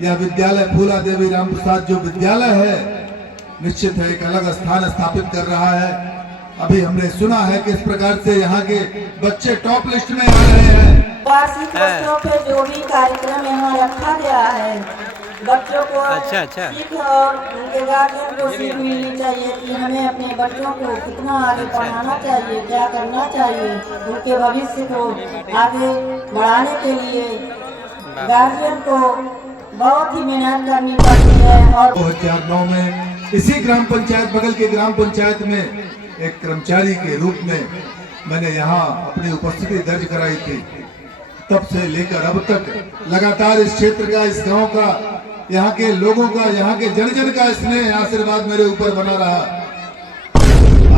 यह विद्यालय फूला देवी राम प्रसाद जो विद्यालय है निश्चित है एक अलग स्थान स्थापित कर रहा है। अभी हमने सुना है कि इस प्रकार से यहाँ के बच्चे टॉप लिस्ट में आ रहे हैं। वार्षिक उत्सव पे जो भी कार्यक्रम यहाँ रखा गया है बच्चों को सीख और उनके गार्जियन को सीख मिलनी चाहिए कि हमें अपने बच्चों को कितना आगे पढ़ाना चाहिए, क्या करना चाहिए, उनके भविष्य को आगे बढ़ाने के लिए गार्जियन को बहुत ही मेहनत करनी पड़ती है। और 2009 में इसी ग्राम पंचायत बगल के ग्राम पंचायत में एक कर्मचारी के रूप में मैंने यहाँ अपनी उपस्थिति दर्ज कराई थी। तब से लेकर अब तक लगातार इस क्षेत्र का, इस गांव का, यहाँ के लोगों का, यहाँ के जन जन का स्नेह आशीर्वाद मेरे ऊपर बना रहा।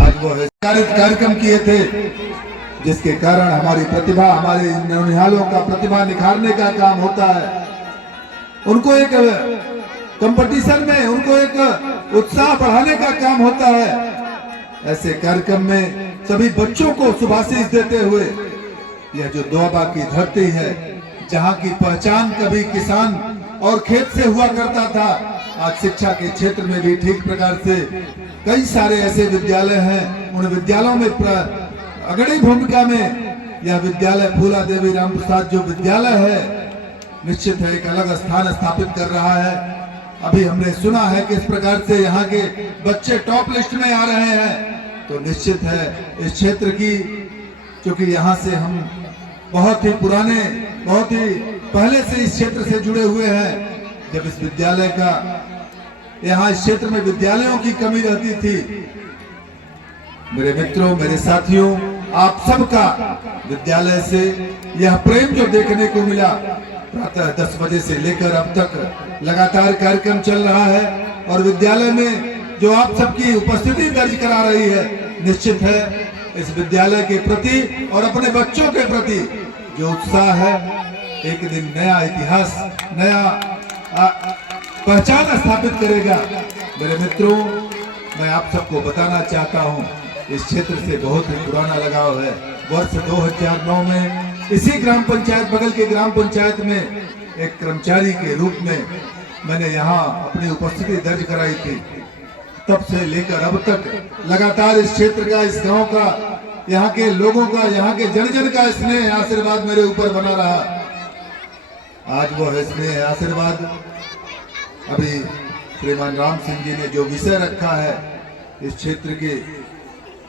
आज वो कार्यक्रम किए थे जिसके कारण हमारी प्रतिभा, हमारे नौनिहालों का प्रतिभा निखारने का काम होता है। उनको एक कंपटीशन में, उनको एक उत्साह बढ़ाने का काम होता है। ऐसे कार्यक्रम में सभी बच्चों को शुभाशीष देते हुए यह जो दोआबा की धरती है, जहाँ की पहचान कभी किसान और खेत से हुआ करता था, आज शिक्षा के क्षेत्र में भी ठीक प्रकार से कई सारे ऐसे विद्यालय हैं। उन विद्यालयों में अग्रणी भूमिका में यह विद्यालय फूला देवी राम प्रसाद जो विद्यालय है निश्चित है एक अलग स्थान स्थापित कर रहा है। अभी हमने सुना है कि इस प्रकार से यहाँ के बच्चे टॉप लिस्ट में आ रहे हैं, तो निश्चित है इस क्षेत्र की, क्योंकि यहाँ से हम बहुत ही पुराने, बहुत ही पहले से इस क्षेत्र से जुड़े हुए हैं। जब इस विद्यालय का, यहाँ इस क्षेत्र में विद्यालयों की कमी रहती थी, मेरे मित्रों, मेरे साथियों, आप सबका विद्यालय से यह प्रेम जो देखने को मिला, प्रातः 10 बजे से लेकर अब तक लगातार कार्यक्रम चल रहा है और विद्यालय में जो आप सबकी उपस्थिति दर्ज करा रही है, निश्चित है इस विद्यालय के प्रति और अपने बच्चों के प्रति जो उत्साह है, एक दिन नया इतिहास, नया पहचान स्थापित करेगा। मेरे मित्रों, मैं आप सबको बताना चाहता हूं, इस क्षेत्र से बहुत ही पुराना लगाव है। वर्ष 2009 में इसी ग्राम पंचायत बगल के ग्राम पंचायत में एक कर्मचारी के रूप में मैंने यहाँ अपनी उपस्थिति दर्ज कराई थी। तब से लेकर अब तक लगातार इस क्षेत्र का, इस गांव का, यहाँ के लोगों का, यहाँ के जन जन का स्नेह आशीर्वाद मेरे ऊपर बना रहा। आज वो है स्नेह आशीर्वाद। अभी श्रीमान राम सिंह जी ने जो विषय रखा है, इस क्षेत्र के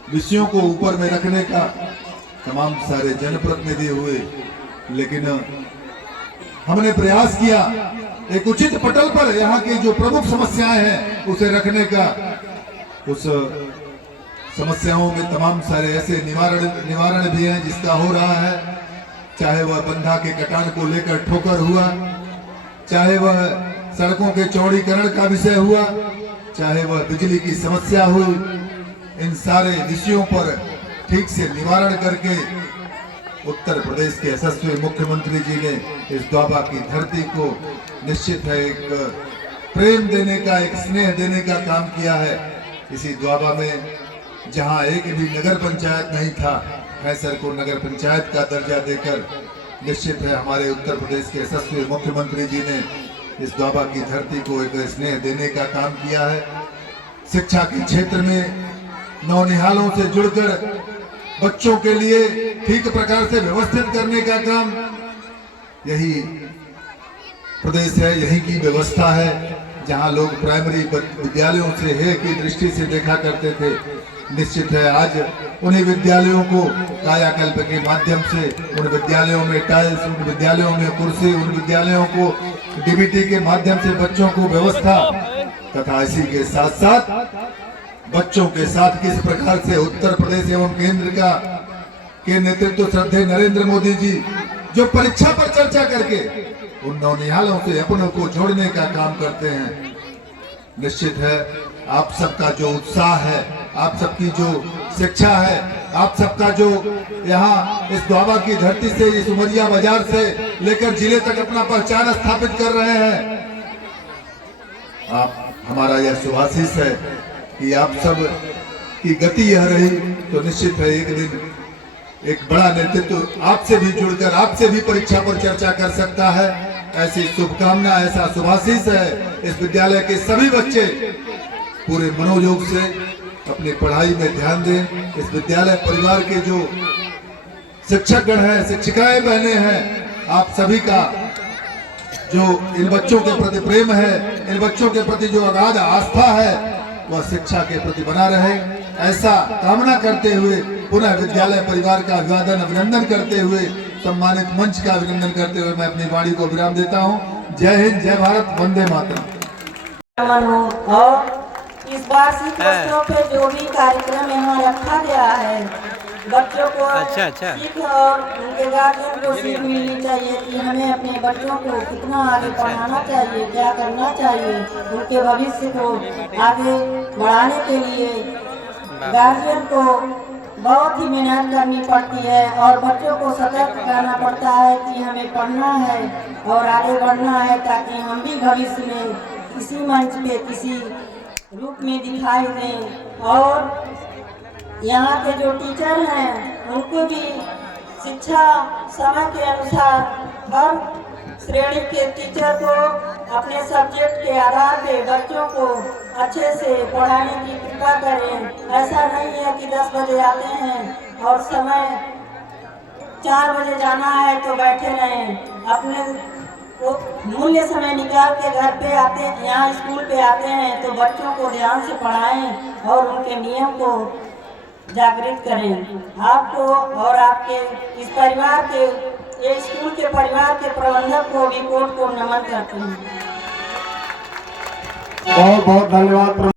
विषयों को ऊपर में रखने का, तमाम सारे जनप्रतिनिधि हुए, लेकिन हमने प्रयास किया एक उचित पटल पर यहाँ की जो प्रमुख समस्याएं हैं उसे रखने का। उस समस्याओं में तमाम सारे ऐसे निवारण भी हैं जिसका हो रहा है, चाहे वह बंधा के कटान को लेकर ठोकर हुआ, चाहे वह सड़कों के चौड़ीकरण का विषय हुआ, चाहे वह बिजली की समस्या हुई। इन सारे विषयों पर ठीक से निवारण करके उत्तर प्रदेश के यशस्वी मुख्यमंत्री जी ने इस दोआबा की धरती को निश्चित है एक प्रेम देने का, एक स्नेह देने का काम किया है। इसी दोआबा में जहां एक भी नगर पंचायत नहीं था, खैसर को नगर पंचायत का दर्जा देकर निश्चित है हमारे उत्तर प्रदेश के यशस्वी मुख्यमंत्री जी ने इस दोआबा की धरती को एक स्नेह देने का काम किया है। शिक्षा के क्षेत्र में नौनिहालों से जुड़कर बच्चों के लिए ठीक प्रकार से व्यवस्थित करने का काम यही प्रदेश है, यही की व्यवस्था है। जहां लोग प्राइमरी विद्यालयों से हे की दृष्टि से देखा करते थे, निश्चित है आज उन्हीं विद्यालयों को कायाकल्प के माध्यम से, उन विद्यालयों में टाइल्स, उन विद्यालयों में कुर्सी, उन विद्यालयों को डीबीटी के माध्यम से बच्चों को व्यवस्था, तथा इसी के साथ साथ बच्चों के साथ किस प्रकार से उत्तर प्रदेश एवं केंद्र के नेतृत्व श्रद्धेय नरेंद्र मोदी जी जो परीक्षा पर चर्चा करके उन नौनिहालों से अपनों को जोड़ने का काम करते हैं। निश्चित है आप सबका जो उत्साह है, आप सबकी जो शिक्षा है, आप सबका जो यहाँ इस दोआबा की धरती से, इस उमरिया बाजार से लेकर जिले तक अपना पहचान स्थापित कर रहे हैं, आप हमारा यह शुभाशीष है कि आप सब की गति यह रही तो निश्चित है एक दिन एक बड़ा नेतृत्व आपसे भी जुड़कर, आपसे भी परीक्षा पर चर्चा कर सकता है। ऐसी शुभकामना, ऐसा शुभाशीष है। इस विद्यालय के सभी बच्चे पूरे मनोयोग से अपनी पढ़ाई में ध्यान दें। इस विद्यालय परिवार के जो शिक्षकगण हैं, शिक्षिकाएं बहनें हैं, आप सभी का जो इन बच्चों के प्रति प्रेम है, इन बच्चों के प्रति जो अगाध आस्था है, वह शिक्षा के प्रति बना रहे, ऐसा कामना करते हुए पुनः विद्यालय परिवार का अभिनंदन करते हुए, सम्मानित मंच का अभिनंदन करते हुए मैं अपनी वाणी को विराम देता हूं। जय हिंद, जय भारत, वंदे मातरम। और इस वार्षिक उत्सव पे जो भी कार्यक्रम यहाँ रखा गया है, बच्चों को सीख और उनके गार्जियन को सीख मिलनी चाहिए कि हमें अपने बच्चों को कितना आगे पढ़ाना चाहिए, क्या करना चाहिए। उनके भविष्य को आगे बढ़ाने के लिए गार्जियन को बहुत ही मेहनत करनी पड़ती है और बच्चों को सतर्क करना पड़ता है कि हमें पढ़ना है और आगे बढ़ना है, ताकि हम भी भविष्य में किसी मंच पे किसी रूप में दिखाई दें। और यहाँ के जो टीचर हैं उनको भी शिक्षा समय के अनुसार हर श्रेणी के टीचर को अपने सब्जेक्ट के आधार पे बच्चों को अच्छे से पढ़ाने की कृपा करें। ऐसा नहीं है कि 10 बजे आते हैं और समय 4 बजे जाना है तो बैठे रहें। अपने मूल्य समय निकाल के घर पे आते, यहाँ स्कूल पे आते हैं तो बच्चों को ध्यान से पढ़ाएं और उनके नियम को जागृत करें। आपको और आपके इस परिवार के, ये स्कूल के परिवार के प्रबंधक को भी कोट को नमन करते हैं। बहुत बहुत धन्यवाद।